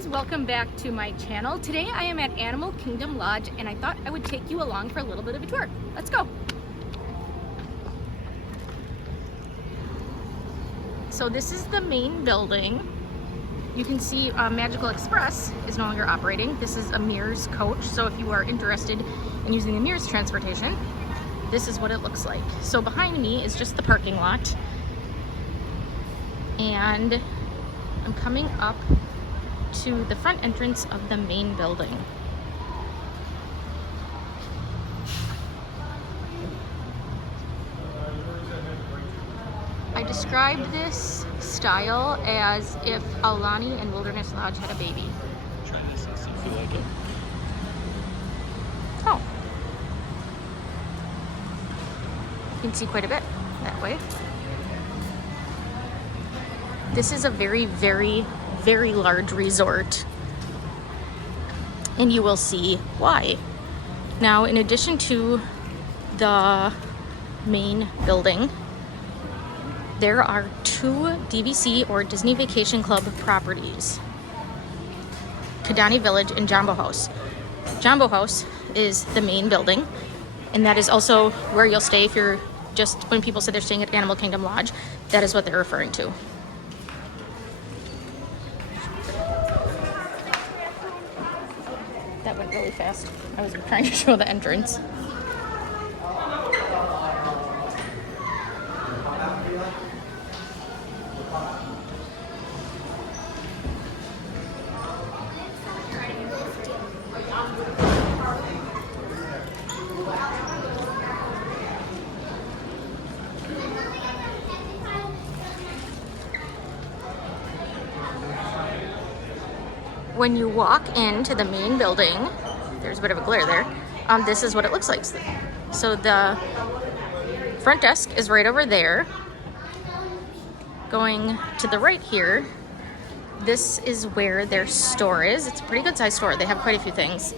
guys, welcome back to my channel. Today I am at Animal Kingdom Lodge and I thought I would take you along for a little bit of a tour. Let's go. So this is the main building. You can see Magical Express is no longer operating. This is Amir's coach, so if you are interested in using Amir's transportation, this is what it looks like. So behind me is just the parking lot, and I'm coming up to the front entrance of the main building. I described this style as if Aulani and Wilderness Lodge had a baby. Try this and see if you like it. Oh. You can see quite a bit that way. This is a very, very, very large resort, and you will see why. Now, in addition to the main building, there are two DVC or Disney Vacation Club properties, Kidani Village and Jambo House. Jambo House is the main building, and that is also where you'll stay if you're just, when people say they're staying at Animal Kingdom Lodge, that is what they're referring to. That went really fast. I was trying to show the entrance. When you walk into the main building, there's a bit of a glare there. This is what it looks like. So the front desk is right over there. Going to the right here, this is where their store is. It's a pretty good sized store. They have quite a few things.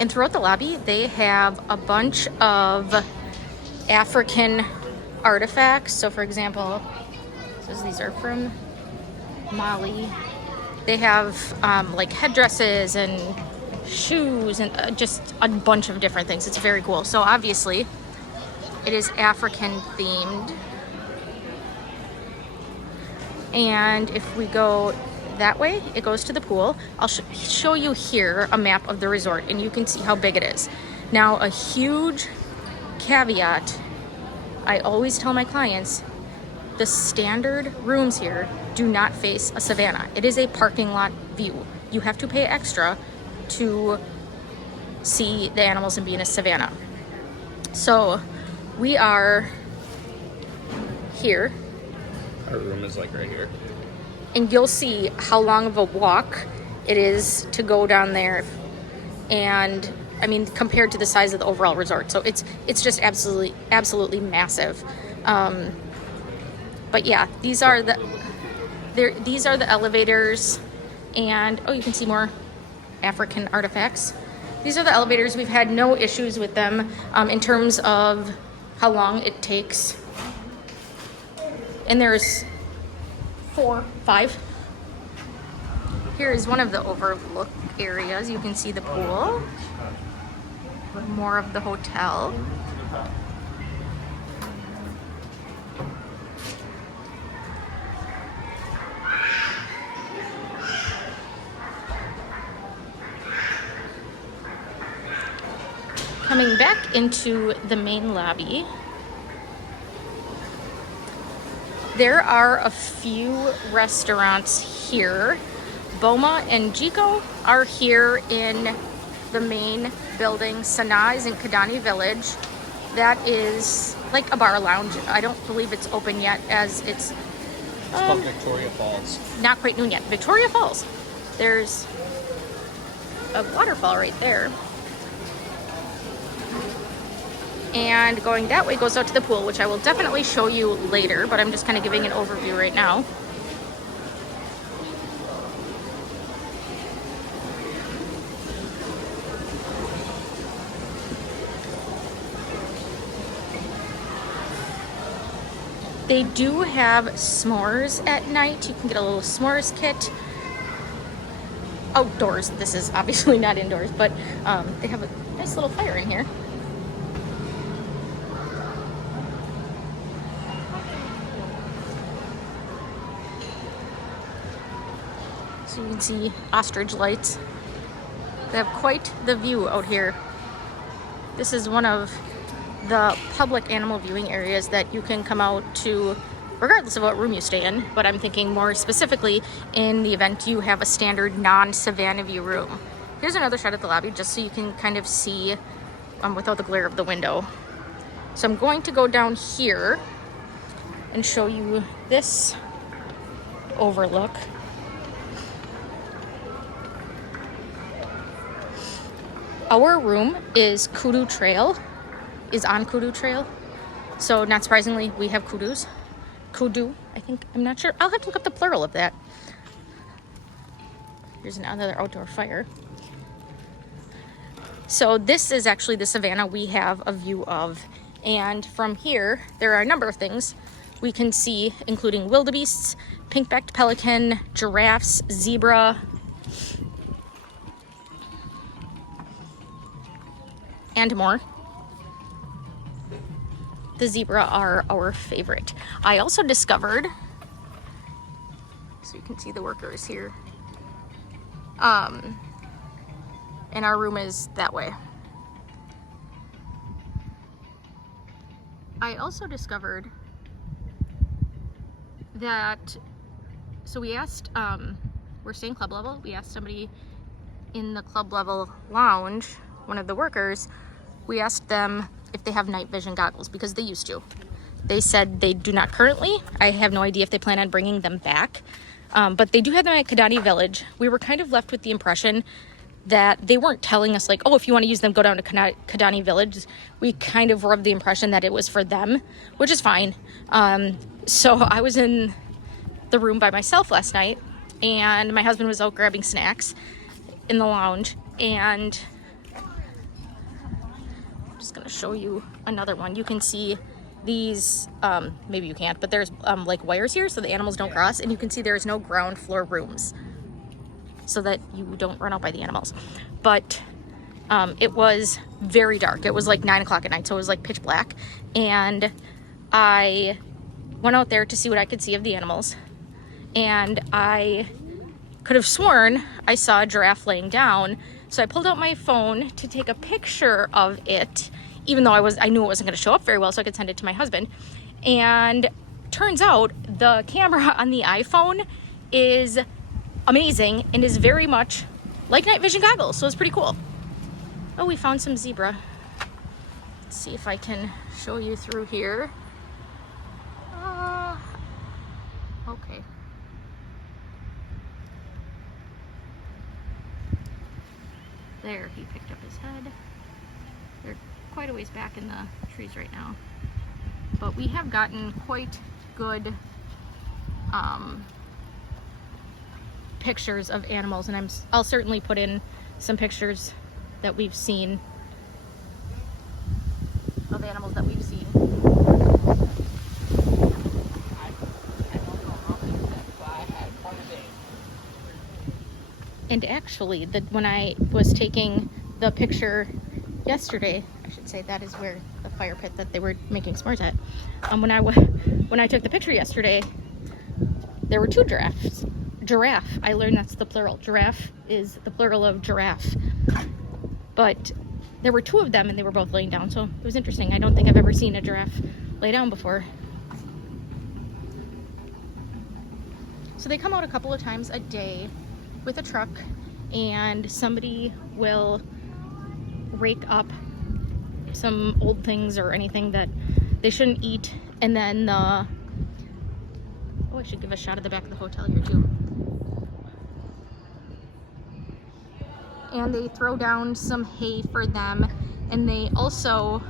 And throughout the lobby, they have a bunch of African artifacts. So for example, these are from Mali. They have like headdresses and shoes and just a bunch of different things. It's very cool. So obviously it is African themed. And if we go that way, it goes to the pool. I'll show you here a map of the resort and you can see how big it is. Now, a huge caveat I always tell my clients: the standard rooms here do not face a savanna. It is a parking lot view. You have to pay extra to see the animals and be in a savanna. So we are here. Our room is like right here. And you'll see how long of a walk it is to go down there. And I mean, compared to the size of the overall resort. So it's just absolutely massive. But yeah, these are the elevators, and oh, you can see more African artifacts. These are the elevators. We've had no issues with them in terms of how long it takes. And there's 4, 5. Here is one of the overlook areas. You can see the pool, more of the hotel. Coming back into the main lobby, there are a few restaurants here. Boma and Jico are here in the main building. Sanaa is in Kidani Village. That is like a bar lounge. I don't believe it's open yet, as it's called Victoria Falls. Not quite noon yet. Victoria Falls. There's a waterfall right there. And going that way goes out to the pool, which I will definitely show you later, but I'm just kind of giving an overview right now. They do have s'mores at night. You can get a little s'mores kit. Outdoors. This is obviously not indoors, but they have a nice little fire in here. So you can see ostrich lights. They have quite the view out here. This is one of the public animal viewing areas that you can come out to regardless of what room you stay in, but I'm thinking more specifically in the event you have a standard non-Savannah view room. Here's another shot at the lobby just so you can kind of see without the glare of the window. So I'm going to go down here and show you this overlook. Our room is Kudu Trail, is on Kudu Trail. So not surprisingly, we have kudus. Kudu, I think, I'm not sure. I'll have to look up the plural of that. Here's another outdoor fire. So this is actually the Savannah we have a view of. And from here, there are a number of things we can see, including wildebeests, pink-backed pelican, giraffes, zebra, and more. The zebra are our favorite. I also discovered, so you can see the workers here, and our room is that way. I also discovered that, so we asked, we're staying club level, we asked somebody in the club level lounge, one of the workers, we asked them if they have night vision goggles, because they used to. They said they do not currently. I have no idea if they plan on bringing them back, but they do have them at Kadani Village. We were kind of left with the impression that they weren't telling us like, oh, if you want to use them, go down to Kadani Village. We kind of were of the impression that it was for them, which is fine. So I was in the room by myself last night, and my husband was out grabbing snacks in the lounge, and just gonna show you another one. You can see these, maybe you can't, but there's like wires here so the animals don't cross, and you can see there's no ground floor rooms so that you don't run out by the animals. But it was very dark. It was like 9 o'clock at night, so it was like pitch black, and I went out there to see what I could see of the animals, and I could have sworn I saw a giraffe laying down. So I pulled out my phone to take a picture of it, even though I knew it wasn't going to show up very well, so I could send it to my husband. And turns out the camera on the iPhone is amazing and is very much like night vision goggles, so it's pretty cool. Oh, we found some zebra. Let's see if I can show you through here. Okay. There, he picked up his head. They're quite a ways back in the trees right now. But we have gotten quite good pictures of animals, and I'll certainly put in some pictures that we've seen of animals that we've seen. And actually, when I was taking the picture yesterday, I should say that is where the fire pit that they were making s'mores at. When I took the picture yesterday, there were two giraffes. Giraffe, I learned that's the plural. Giraffe is the plural of giraffe. But there were two of them, and they were both laying down, so it was interesting. I don't think I've ever seen a giraffe lay down before. So they come out a couple of times a day with a truck, and somebody will rake up some old things or anything that they shouldn't eat, and then I should give a shot of the back of the hotel here too. And they throw down some hay for them, and they also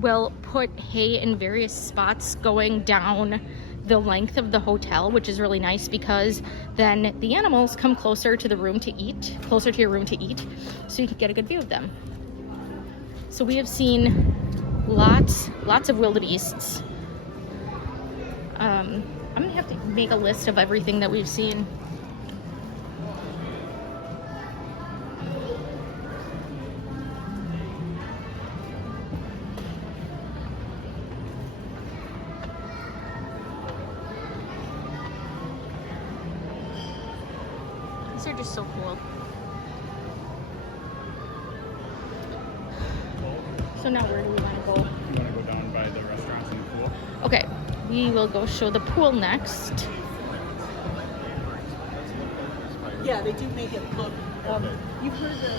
will put hay in various spots going down the length of the hotel, which is really nice because then the animals come closer to the room to eat, closer to your room to eat, so you can get a good view of them. So we have seen lots of wildebeests. I'm gonna have to make a list of everything that we've seen. These are just so cool. So now where do we want to go? You want to go down by the restaurants and the pool? Okay, we will go show the pool next. Yeah, they do make it look. You've heard the.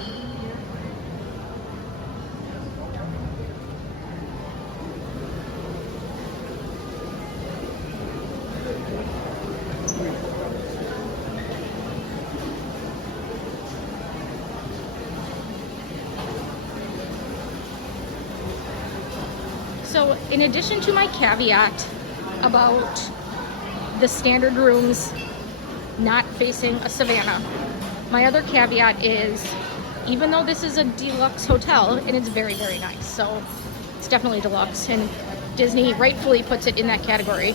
So in addition to my caveat about the standard rooms not facing a savanna, my other caveat is, even though this is a deluxe hotel, and it's very, very nice, so it's definitely deluxe, and Disney rightfully puts it in that category,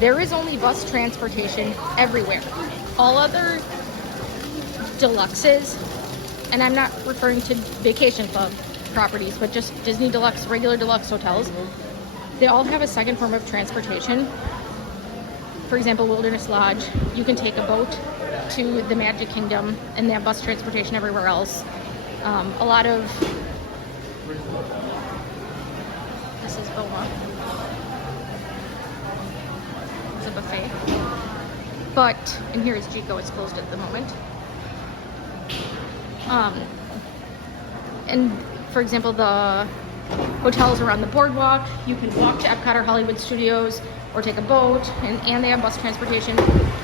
there is only bus transportation everywhere. All other deluxes, and I'm not referring to vacation club properties, but just Disney deluxe, regular deluxe hotels, they all have a second form of transportation. For example, Wilderness Lodge, you can take a boat to the Magic Kingdom, and they have bus transportation everywhere else. A lot of, this is Boma, it's a buffet, but, and here is Jico, it's closed at the moment. And for example, the hotels around the boardwalk, you can walk to Epcot or Hollywood Studios or take a boat, and they have bus transportation.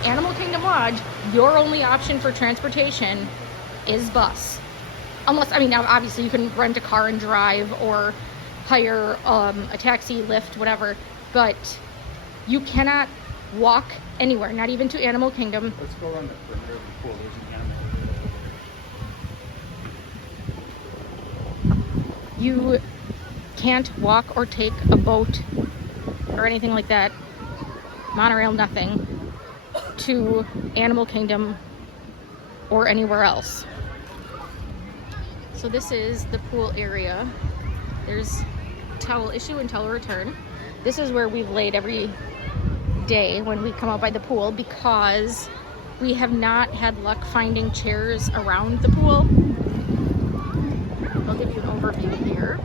Animal Kingdom Lodge, your only option for transportation is bus. Unless, I mean, obviously you can rent a car and drive or hire a taxi, Lyft, whatever, but you cannot walk anywhere, not even to Animal Kingdom. Let's go around the perimeter of the pool. There's an animal. You can't walk or take a boat or anything like that, monorail, nothing, to Animal Kingdom or anywhere else. So this is the pool area. There's towel issue and towel return. This is where we've laid every day when we come out by the pool, because we have not had luck finding chairs around the pool. I'll give you an overview here.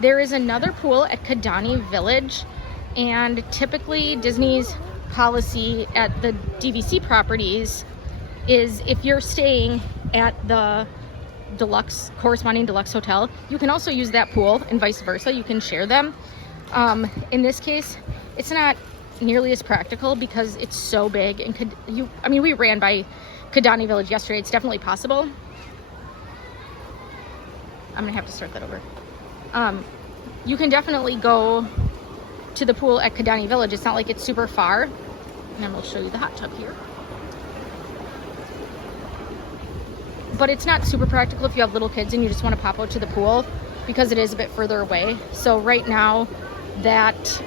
There is another pool at Kidani Village, and typically Disney's policy at the DVC properties is if you're staying at the corresponding deluxe hotel, you can also use that pool, and vice versa, you can share them. In this case, it's not nearly as practical because it's so big, and we ran by Kidani Village yesterday. It's definitely possible. I'm gonna have to start that over. You can definitely go to the pool at Kidani Village. It's not like it's super far. And then we'll show you the hot tub here. But it's not super practical if you have little kids and you just want to pop out to the pool, because it is a bit further away. So right now, that,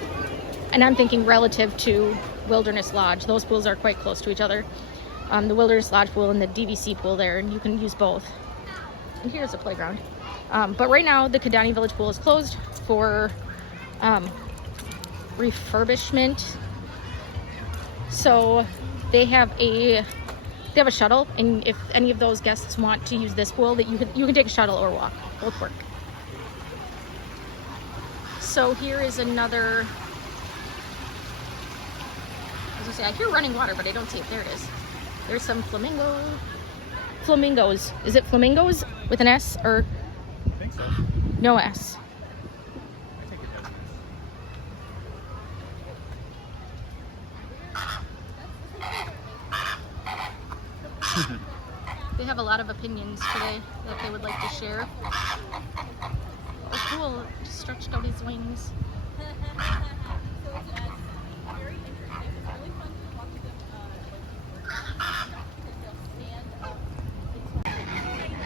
and I'm thinking relative to Wilderness Lodge, those pools are quite close to each other. The Wilderness Lodge pool and the DVC pool there, and you can use both. And here's a playground. But right now, the Kidani Village pool is closed for refurbishment. So they have a shuttle, and if any of those guests want to use this pool, that you can take a shuttle or walk. Both work. So here is another. I was gonna say, I hear running water, but I don't see it. There it is. There's some flamingos. Is it flamingos with an S or? I think so. No S. I think it has an S. They have a lot of opinions today that they would like to share. Oh, cool. Just stretched out his wings.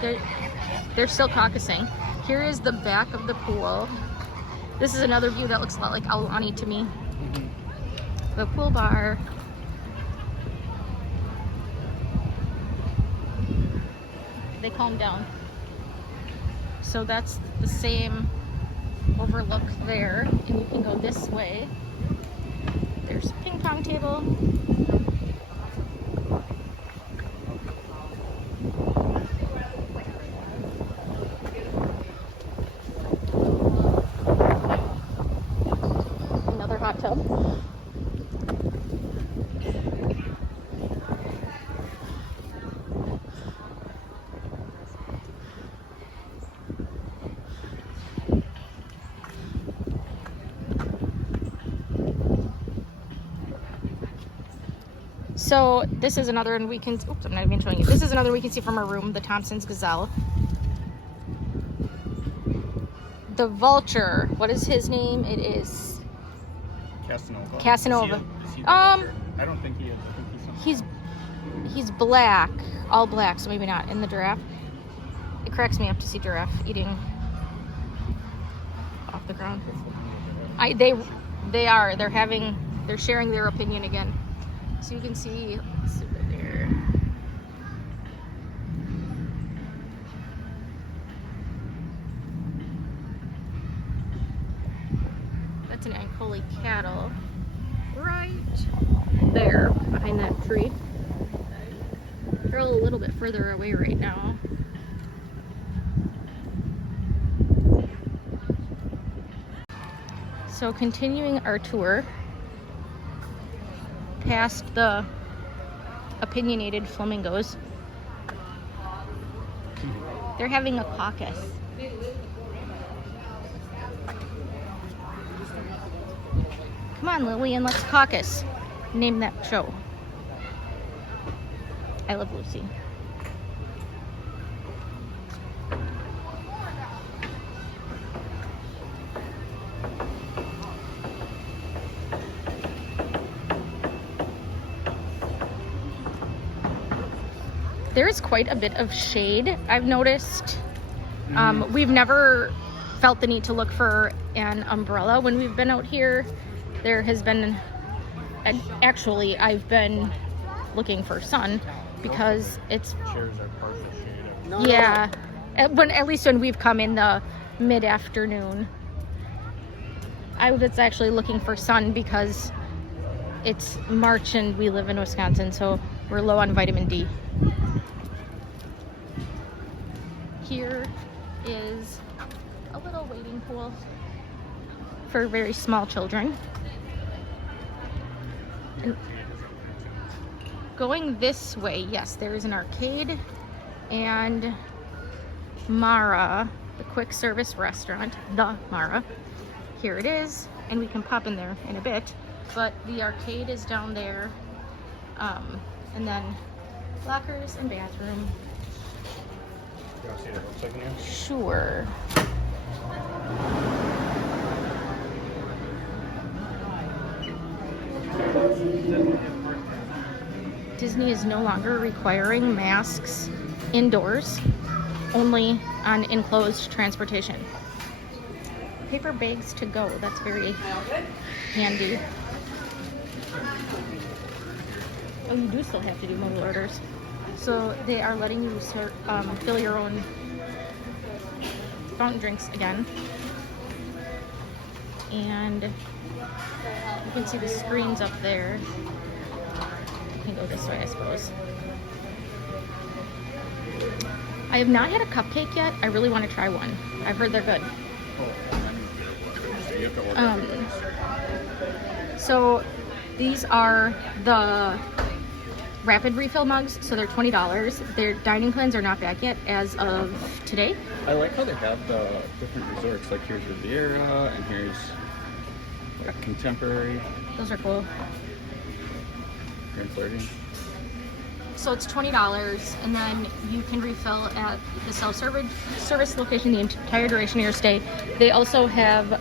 they're still caucusing. Here is the back of the pool. This is another view that looks a lot like Aulani to me. The pool bar. They calm down. So that's the same overlook there, and you can go this way. There's a ping pong table. Another hot tub. So this is another one we can, oops, I'm not even showing you. This is another we can see from our room, the Thompson's Gazelle. The vulture, what is his name? It is Casanova. Casanova. Is he the vulture? I don't think he is. I think He's black, all black, so maybe not. In the giraffe. It cracks me up to see giraffe eating off the ground. They're sharing their opinion again. So you can see, let's see right there. That's an Ankole cattle right there behind that tree. They're a little bit further away right now. So continuing our tour past the opinionated flamingos. They're having a caucus. Come on, Lillian, let's caucus. Name that show. I Love Lucy. There is quite a bit of shade, I've noticed. We've never felt the need to look for an umbrella when we've been out here. There has been, actually, I've been looking for sun because it's, chairs are partial shade. yeah, at least when we've come in the mid-afternoon. I was actually looking for sun because it's March and we live in Wisconsin, so we're low on vitamin D. Here is a little wading pool for very small children. And going this way, yes, there is an arcade and Mara, the quick service restaurant, the Mara. Here it is, and we can pop in there in a bit, but the arcade is down there, and then lockers and bathroom. You want to see what it looks like in here? Sure. Disney is no longer requiring masks indoors, only on enclosed transportation. Paper bags to go, that's very handy. Oh, you do still have to do mobile orders. So they are letting you fill your own fountain drinks again. And you can see the screens up there. You can go this way, I suppose. I have not had a cupcake yet. I really want to try one. I've heard they're good. So these are the rapid refill mugs, so they're $20. Their dining plans are not back yet as of today. I like how they have the different resorts. Like here's Riviera, and here's like Contemporary. Those are cool. Grand Flirting. So it's $20, and then you can refill at the self-service location the entire duration of your stay. They also have,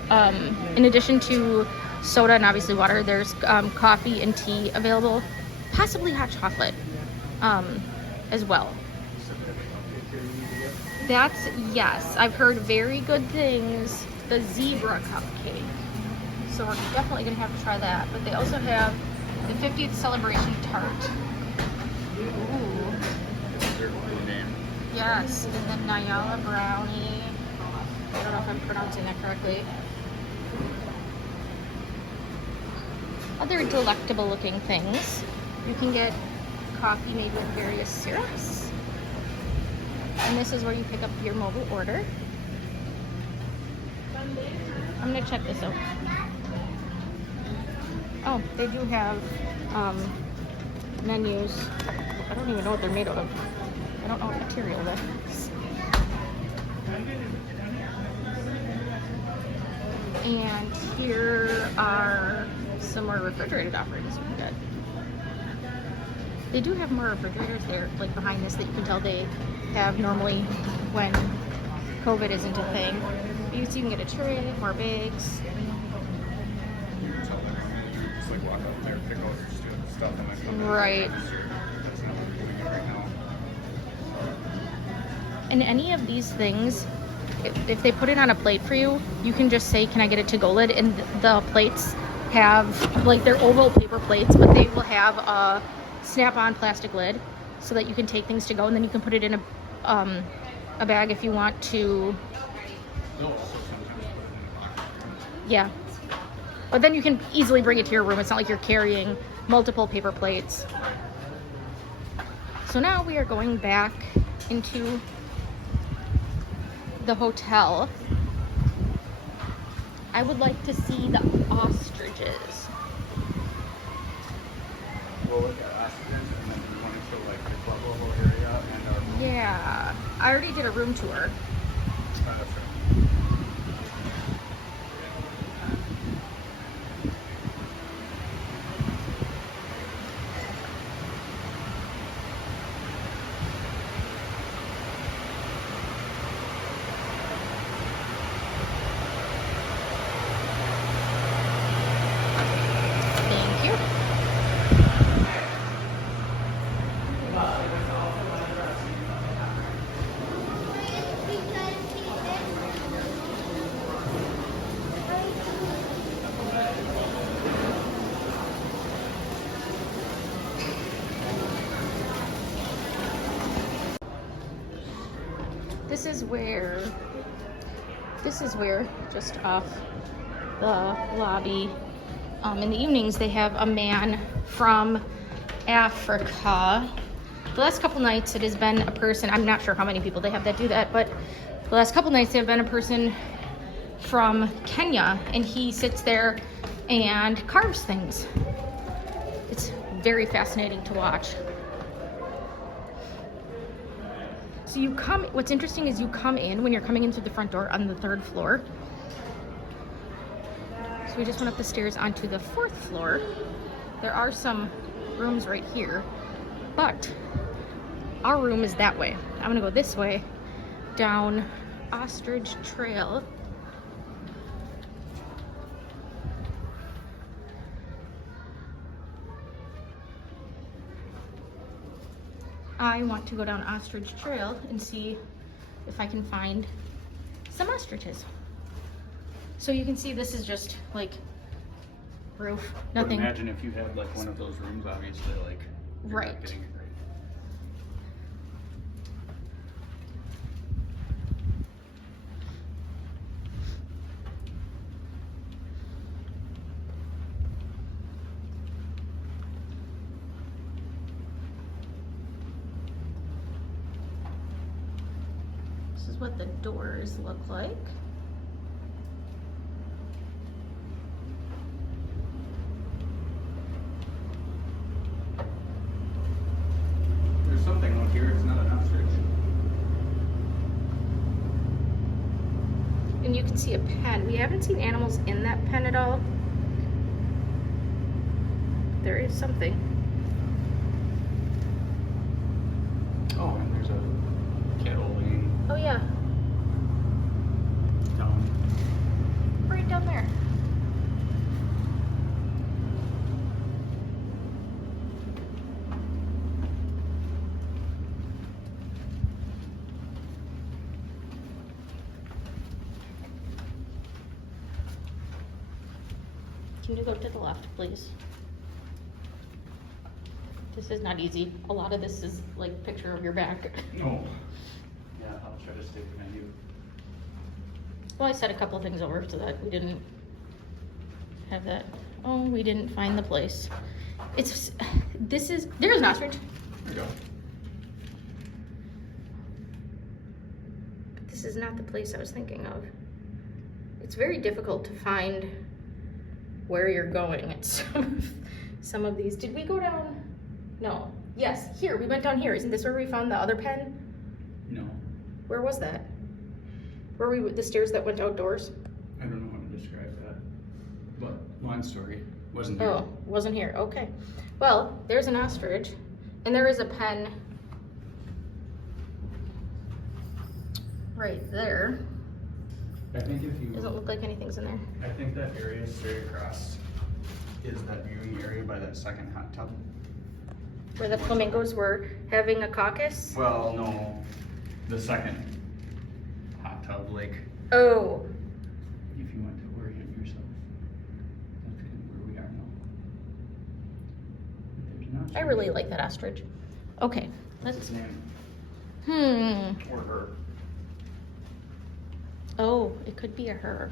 in addition to soda and obviously water, there's coffee and tea available, possibly hot chocolate as well. That's, yes, I've heard very good things. The zebra cupcake. So we're definitely gonna have to try that. But they also have the 50th celebration tart. Ooh. Yes, and then Nyala brownie. I don't know if I'm pronouncing that correctly. Other delectable looking things. You can get coffee made with various syrups. And this is where you pick up your mobile order. I'm gonna check this out. Oh, they do have menus. I don't even know what they're made out of. I don't know what material that is. And here are some more refrigerated offerings we can get. They do have more refrigerators there, like behind this, that you can tell they have normally when COVID isn't a thing. You can get a tray, more bags. Just like walk up there, pick out your stuff, and then Right. That's how we're doing it right now. And any of these things, if they put it on a plate for you, you can just say, can I get a to-go lid? And the plates have, like, they're oval paper plates, but they will have a snap-on plastic lid so that you can take things to go, and then you can put it in a bag if you want to. Yeah. But then you can easily bring it to your room. It's not like you're carrying multiple paper plates. So now we are going back into the hotel. I would like to see the ostriches. We'll look at ostriches, and then we want to show like the club level area and our room. Yeah, I already did a room tour. That's right. Thank you. This is where, just off the lobby, in the evenings they have a man from Africa. The last couple nights it has been a person, I'm not sure how many people they have that do that, but the last couple nights they have been a person from Kenya, and he sits there and carves things. It's very fascinating to watch. So you come, what's interesting is you come in, when you're coming in through the front door on the 3rd floor. So we just went up the stairs onto the 4th floor. There are some rooms right here, but our room is that way. I'm gonna go this way, down Ostrich Trail. I want to go down Ostrich Trail and see if I can find some ostriches. So you can see this is just like roof, nothing. But imagine if you had like one of those rooms, obviously, like you're Right. not getting it right. This is what the doors look like. There's something out here. It's not an ostrich. And you can see a pen. We haven't seen animals in that pen at all. There is something. Oh, and there's a cattle lane Oh yeah, down. right down there. Can you go to the left, please? This is not easy. A lot of this is like picture of your back. No. Yeah, I'll try to stay behind you. Well, I said a couple things over so that we didn't have that. Oh, we didn't find the place. There's an ostrich. There you go. But this is not the place I was thinking of. It's very difficult to find where you're going at some of these. Did we go down? No. Yes, here. We went down here. Isn't this where we found the other pen? No. Where was that? The stairs that went outdoors? I don't know how to describe that. But long story. Wasn't here. Oh, wasn't here. Okay. Well, there's an ostrich, and there is a pen right there. I think if you Doesn't look like anything's in there. I think that area straight across is that viewing area by that second hot tub. Where the flamingos were having a caucus? Well, no. The second hot tub lake. Oh. If you want to orient yourself. That's kind of where we are now. There's not I really like that ostrich. Okay. What's its name? Or her. Oh, it could be a her.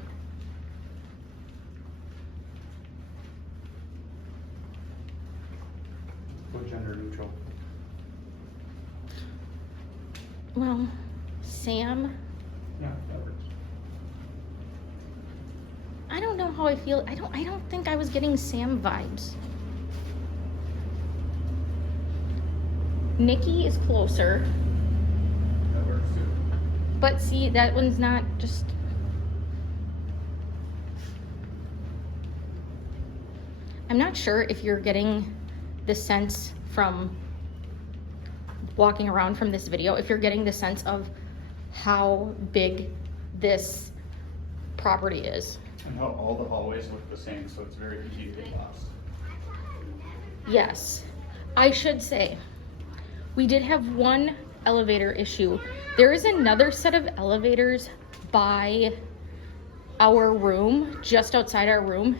Go gender neutral. Well, Sam. Yeah, that works. I don't know how I feel. I don't think I was getting Sam vibes. Nikki is closer. That works too. But see, that one's not just... I'm not sure if you're getting the sense from walking around from this video, if you're getting the sense of how big this property is. And how all the hallways look the same, so it's very easy to get lost. Yes, I should say, we did have one elevator issue. There is another set of elevators by our room, just outside our room,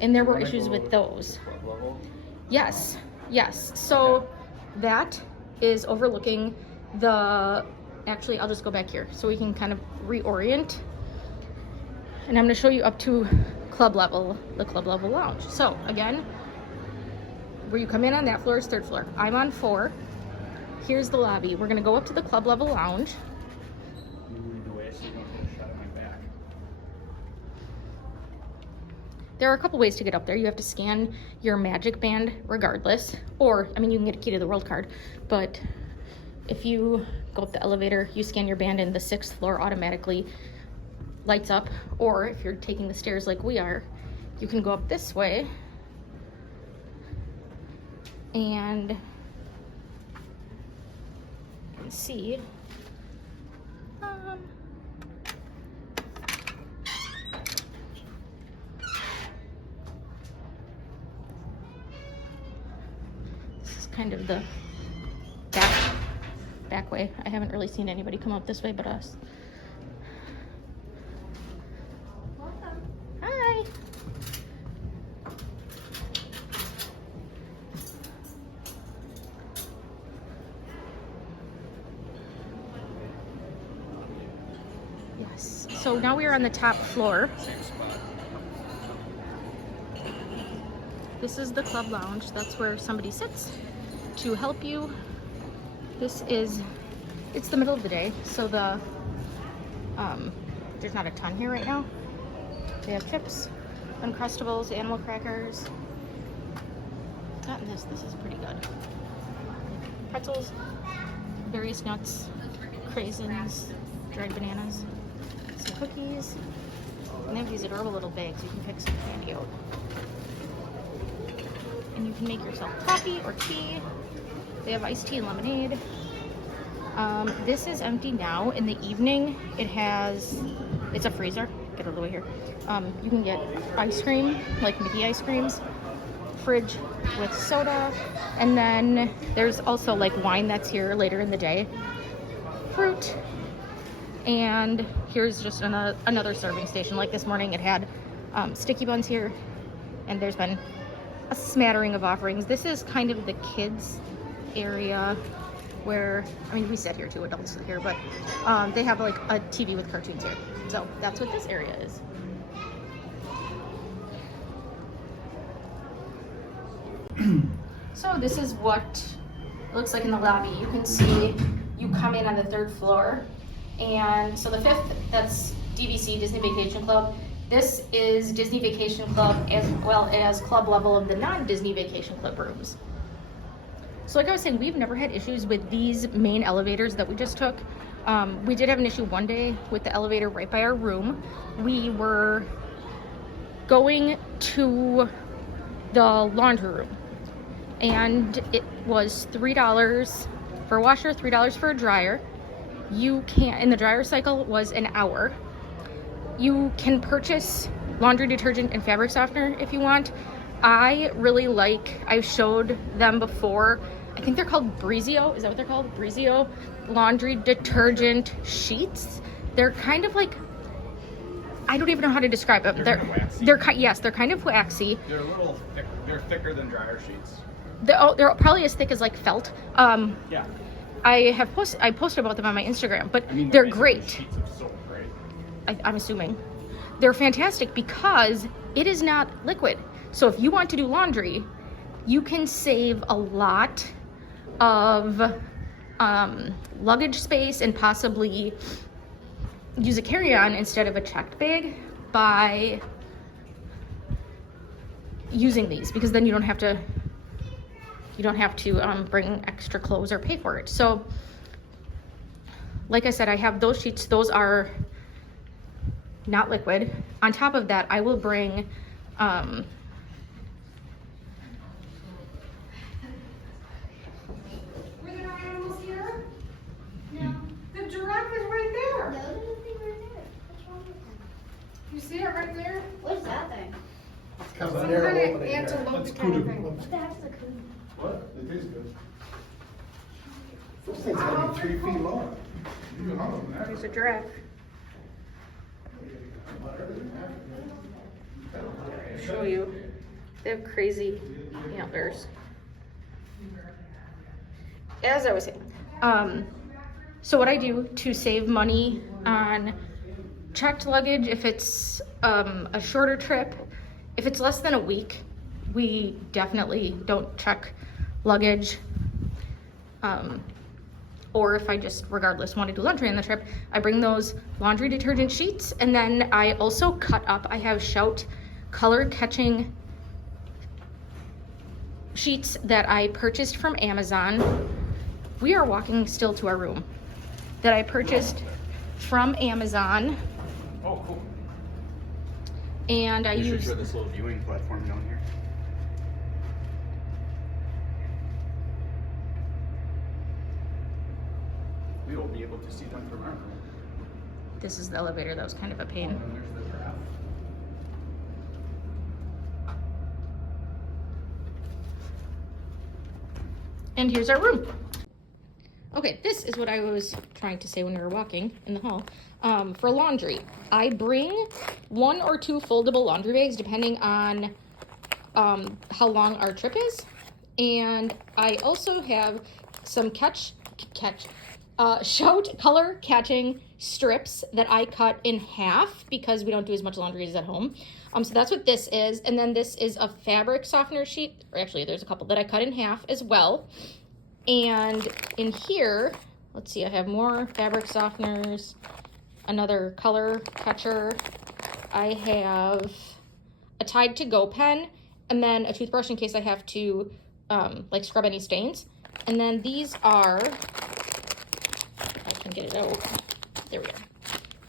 and there were issues with those. Club level? Yes, yes. So that is overlooking the, actually, I'll just go back here so we can kind of reorient. And I'm gonna show you up to club level, the club level lounge. So again, where you come in on that floor is 3rd floor. I'm on 4. Here's the lobby. We're gonna go up to the club level lounge. You moved away so you don't get a shot of my back. There are a couple ways to get up there. You have to scan your magic band regardless, or, I mean, you can get a key to the world card, but if you go up the elevator, you scan your band and the 6th floor automatically lights up, or if you're taking the stairs like we are, you can go up this way and you can see this is kind of the back way. I haven't really seen anybody come up this way but us. Hi. Yes. So now we are on the top floor. Same spot. This is the club lounge. That's where somebody sits to help you. It's the middle of the day, so there's not a ton here right now. They have chips, Uncrustables, animal crackers. Gotten this is pretty good. Pretzels, various nuts, craisins, dried bananas, some cookies, and they have these adorable little bags. You can pick some candy out. And you can make yourself coffee or tea. They have iced tea and lemonade. This is empty now. In the evening, it's a freezer. Get out of the way here. You can get ice cream, like Mickey ice creams, fridge with soda, and then there's also like wine that's here later in the day, fruit, and here's just another serving station. Like this morning, it had sticky buns here, and there's been a smattering of offerings. This is kind of the kids area where, I mean, we sit here too, adults sit here, but they have like a TV with cartoons here. So that's what this area is. So this is what it looks like in the lobby. You can see you come in on the 3rd floor, and so the 5th, that's DVC, Disney Vacation Club. This is Disney Vacation Club as well as club level of the non-Disney Vacation Club rooms. So like I was saying, we've never had issues with these main elevators that we just took. We did have an issue one day with the elevator right by our room. We were going to the laundry room, and it was $3 for a washer, $3 for a dryer. And the dryer cycle was an hour. You can purchase laundry detergent and fabric softener if you want. I really like, I've showed them before, I think they're called Breezio, is that what they're called? Breezio laundry detergent sheets. They're kind of like, I don't even know how to describe them. They're kind of waxy. Yes, they're kind of waxy. They're a little thick. They're thicker than dryer sheets. They're probably as thick as like felt. Yeah. I posted about them on my Instagram, but I mean, they're basically great. Sheets of soap, right? I'm assuming. They're fantastic because it is not liquid. So if you want to do laundry, you can save a lot of luggage space and possibly use a carry-on instead of a checked bag by using these, because then you don't have to bring extra clothes or pay for it. So like I said, I have those sheets. Those are not liquid. On top of that, I will bring Were there no animals here? No. The giraffe is right there. No, there's nothing right there. What's wrong with them? You see it right there? What's that thing? Some kind of antelope kind of thing. What the heck's the coon? What? It tastes good. Those things gotta be 3 feet long. Even longer than that. There's a giraffe. I'll show you. They have crazy antlers. As I was saying, so what I do to save money on checked luggage, if it's a shorter trip, if it's less than a week, we definitely don't check luggage. Or if I just, regardless, want to do laundry on the trip, I bring those laundry detergent sheets, and then I also cut up, I have Shout color catching sheets that I purchased from Amazon. We are walking still to our room. That I purchased from Amazon. Oh, cool. And I You should used, show this little viewing platform down here. We will be able to see them from our room. this is the elevator, that was kind of a pain. And there's the giraffe. And here's our room. Okay, this is what I was trying to say when we were walking in the hall. For laundry, I bring 1 or 2 foldable laundry bags depending on how long our trip is. And I also have some Shout color catching strips that I cut in half because we don't do as much laundry as at home. So that's what this is. And then this is a fabric softener sheet, or actually there's a couple that I cut in half as well. And in here, let's see, I have more fabric softeners, another color catcher. I have a Tide to Go pen, and then a toothbrush in case I have to like scrub any stains. And then these are, if I can get it out, there we go.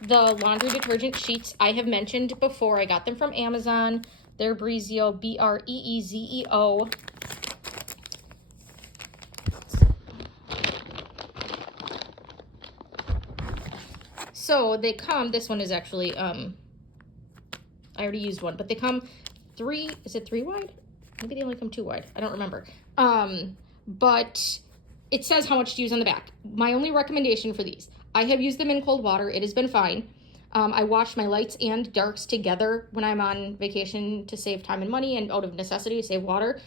The laundry detergent sheets I have mentioned before. I got them from Amazon. They're Breezio, Breezeo. So they come, this one is actually, I already used one, but they come 3, is it 3 wide? Maybe they only come 2 wide, I don't remember. But it says how much to use on the back. My only recommendation for these, I have used them in cold water, it has been fine. I wash my lights and darks together when I'm on vacation to save time and money and out of necessity to save water.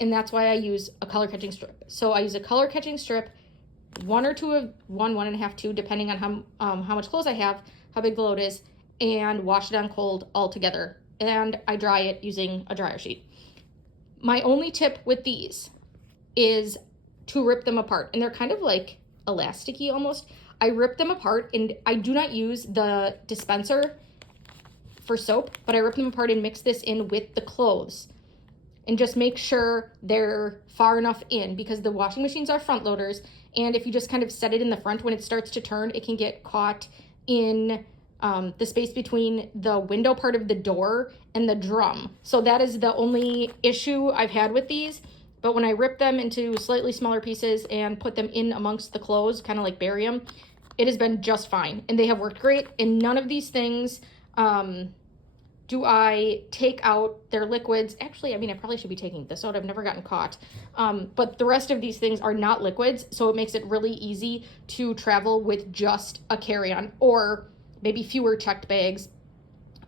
And that's why I use a color catching strip. So I use a color catching strip, one or two of one and a half, two, depending on how much clothes I have, how big the load is, and wash it on cold all together. And I dry it using a dryer sheet. My only tip with these is to rip them apart. And they're kind of like elasticy almost. I rip them apart, and I do not use the dispenser for soap, but I rip them apart and mix this in with the clothes. And just make sure they're far enough in, because the washing machines are front loaders, and if you just kind of set it in the front, when it starts to turn, it can get caught in the space between the window part of the door and the drum. So that is the only issue I've had with these. But when I rip them into slightly smaller pieces and put them in amongst the clothes, kind of like bury them, it has been just fine. And they have worked great. And none of these things do I take out their liquids. Actually, I mean, I probably should be taking this out. I've never gotten caught. But the rest of these things are not liquids. So it makes it really easy to travel with just a carry-on or maybe fewer checked bags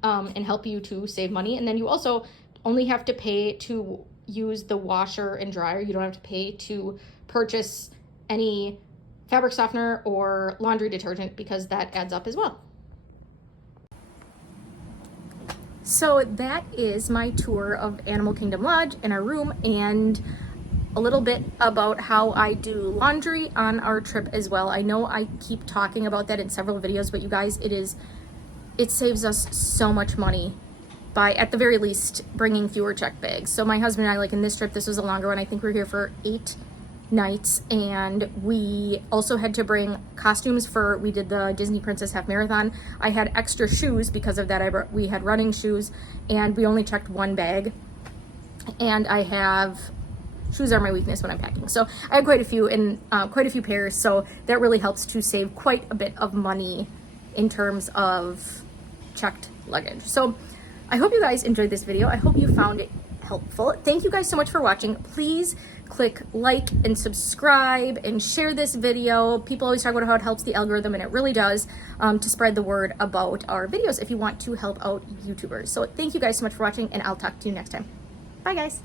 and help you to save money. And then you also only have to pay to use the washer and dryer. You don't have to pay to purchase any fabric softener or laundry detergent, because that adds up as well. So that is my tour of Animal Kingdom Lodge and our room, and a little bit about how I do laundry on our trip as well. I know I keep talking about that in several videos, but you guys, it saves us so much money by, at the very least, bringing fewer check bags. So my husband and I, like in this trip, this was a longer one. I think we were here for 8 nights, and we also had to bring costumes for, we did the Disney Princess Half Marathon. I had extra shoes because of that. We had running shoes, and we only checked 1 bag. And I have, shoes are my weakness when I'm packing. So I had quite a few, and quite a few pairs. So that really helps to save quite a bit of money in terms of checked luggage. So I hope you guys enjoyed this video. I hope you found it helpful. Thank you guys so much for watching. Please click like and subscribe and share this video. People always talk about how it helps the algorithm, and it really does, to spread the word about our videos if you want to help out YouTubers. So thank you guys so much for watching, and I'll talk to you next time. Bye guys.